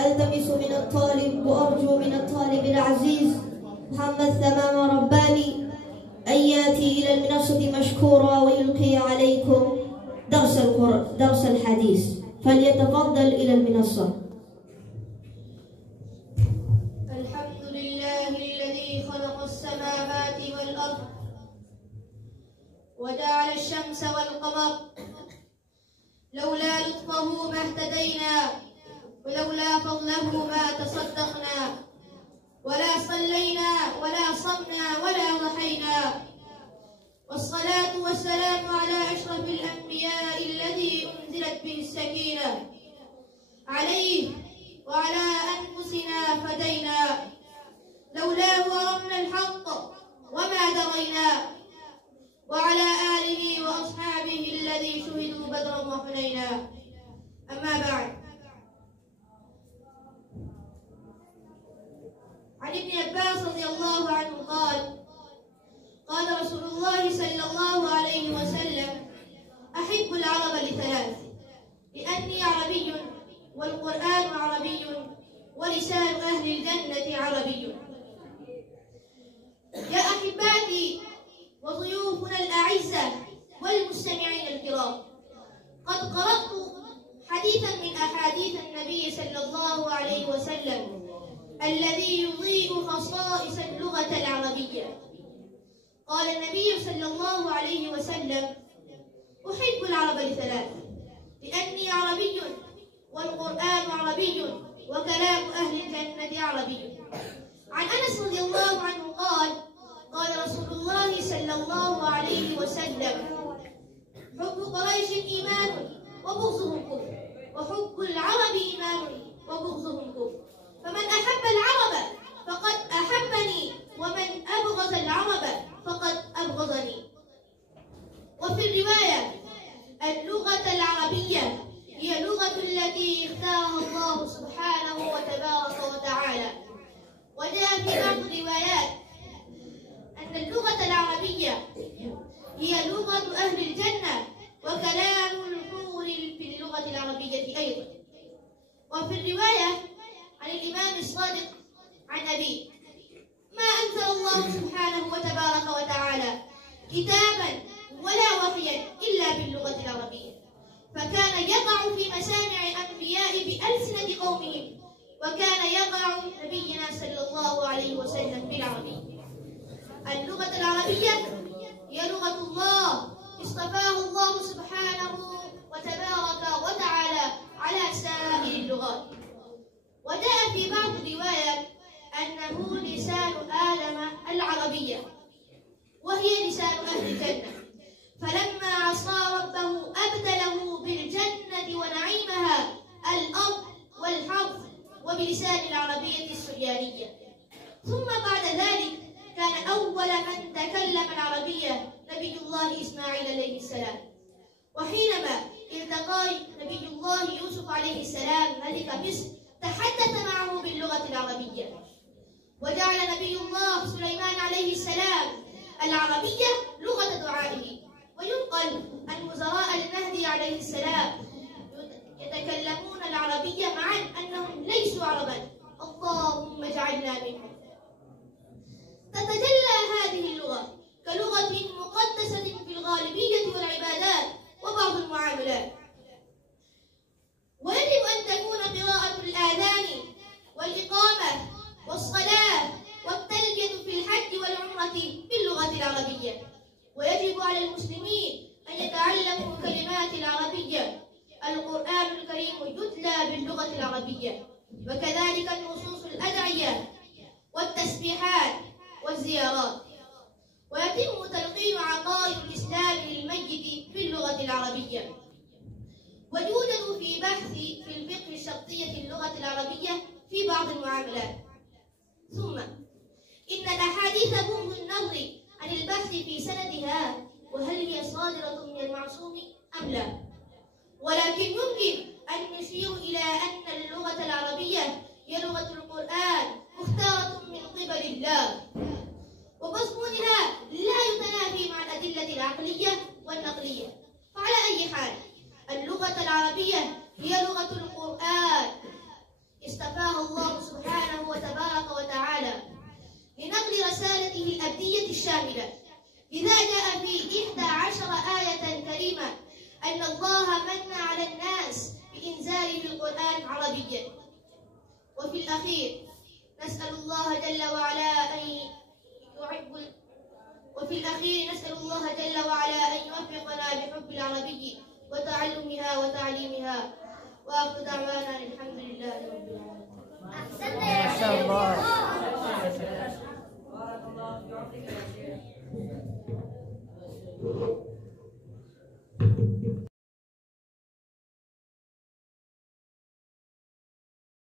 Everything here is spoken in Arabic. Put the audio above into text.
ألتمس من الطالب وأرجو من الطالب العزيز محمد ثمام رباني أن يأتي إلى المنصة مشكورا ويلقي عليكم درس الحديث، فليتفضل إلى المنصة. الحمد لله الذي خلق السماوات والأرض وجعل الشمس والقمر، لولا لطفه ما اهتدينا ولولا فضله ما تصدقنا ولا صلينا ولا صمنا ولا ضحينا. والصلاة والسلام على أشرف الأنبياء الذي أنزلت به السكينة عليه وعلى أنفسنا فدينا، لولاه عرفنا الحق وما درينا، وعلى آله وأصحابه الذي شهدوا بدرا وحنينا. أما بعد، عن ابن عباس رضي الله عنه قال: قال رسول الله صلى الله عليه وسلم: أحب العرب لثلاث، لأني عربي والقرآن عربي ولسان أهل الجنة عربي. يا أحباتي وضيوفنا الأعزة والمستمعين الكرام، قد قرأت حديثا من أحاديث النبي صلى الله عليه وسلم الذي يضيء خصائص اللغة العربية. قال النبي صلى الله عليه وسلم: أحب العرب لثلاث، لأني عربي والقرآن عربي وكلام أهل الجنة عربي. عن أنس رضي الله عنه قال: قال رسول الله صلى الله عليه وسلم: حب قريش إيمان وبغضهم كفر، وحب العرب إيمان وبغضهم كفر، فمن أحب العرب فقد أحبني، ومن أبغض العرب فقد أبغضني. وفي الرواية: اللغة العربية هي اللغة التي اختارها الله سبحانه وتبارك وتعالى. وجاء في بعض الروايات أن اللغة العربية هي لغة أهل الجنة وكلام الحور في اللغة العربية أيضا. وفي الرواية عن الإمام الصادق عن أبيه: ما أنزل الله سبحانه وتبارك وتعالى كتابا ولا وحيا إلا باللغة العربية، فكان يقع في مسامع أنبياء بألسنة قومهم، وكان يقع نبينا صلى الله عليه وسلم بالعربية. اللغة العربية هي لغة الله، اصطفاه الله سبحانه وتبارك وتعالى على سائر اللغات. وجاء في بعض الروايات أنه لسان آدم العربية، وهي لسان أهل الجنة، فلما عصى ربه أبدله بالجنة ونعيمها الأرض والحرث وبلسان العربية السريانية. ثم بعد ذلك كان أول من تكلم العربية نبي الله إسماعيل عليه السلام، وحينما التقى نبي الله يوسف عليه السلام ملك مصر تحدث معه باللغة العربية. وجعل نبي الله سليمان عليه السلام العربية لغة دعائه. وينقل أن وزراء المهدي عليه السلام يتكلمون العربية مع أنهم ليسوا عربا، اللهم اجعلنا منهم. تتجلى هذه اللغة كلغة مقدسة في الغالبية والعبادات وبعض المعاملات، ويجب أن تكون قراءة الآذان والإقامة والصلاة والتلبية في الحج والعمرة باللغة العربية. ويجب على المسلمين أن يتعلموا كلمات العربية. القرآن الكريم يتلى باللغة العربية، وكذلك النصوص الأدعية والتسبيحات والزيارات. ويتم تلقين عقائد الإسلام للميت باللغة العربية. ويوجد في بحث في الفقه الشرطية اللغة العربية في بعض المعاملات. ثم إن الأحاديث مهم النظر عن البحث في سندها، وهل هي صادرة من المعصوم أم لا. ولكن يمكن أن نشير إلى أن اللغة العربية هي لغة القرآن مختارة من قبل الله، ومضمونها لا يتنافي مع الأدلة العقلية والنقلية. فعلى أي حال اللغة العربية هي لغة القرآن، اصطفاها الله سبحانه وتبارك وتعالى لنقل رسالته الأبدية الشاملة. لذا جاء في 11 آية كريمة أن الله من على الناس بإنزاله القرآن عربيا. وفي الأخير نسأل الله جل وعلا أن يوفقنا بحب العربي وتعلمها وتعليمها. وآخر دعوانا الحمد لله رب العالمين. ما شاء الله. بارك الله فيك.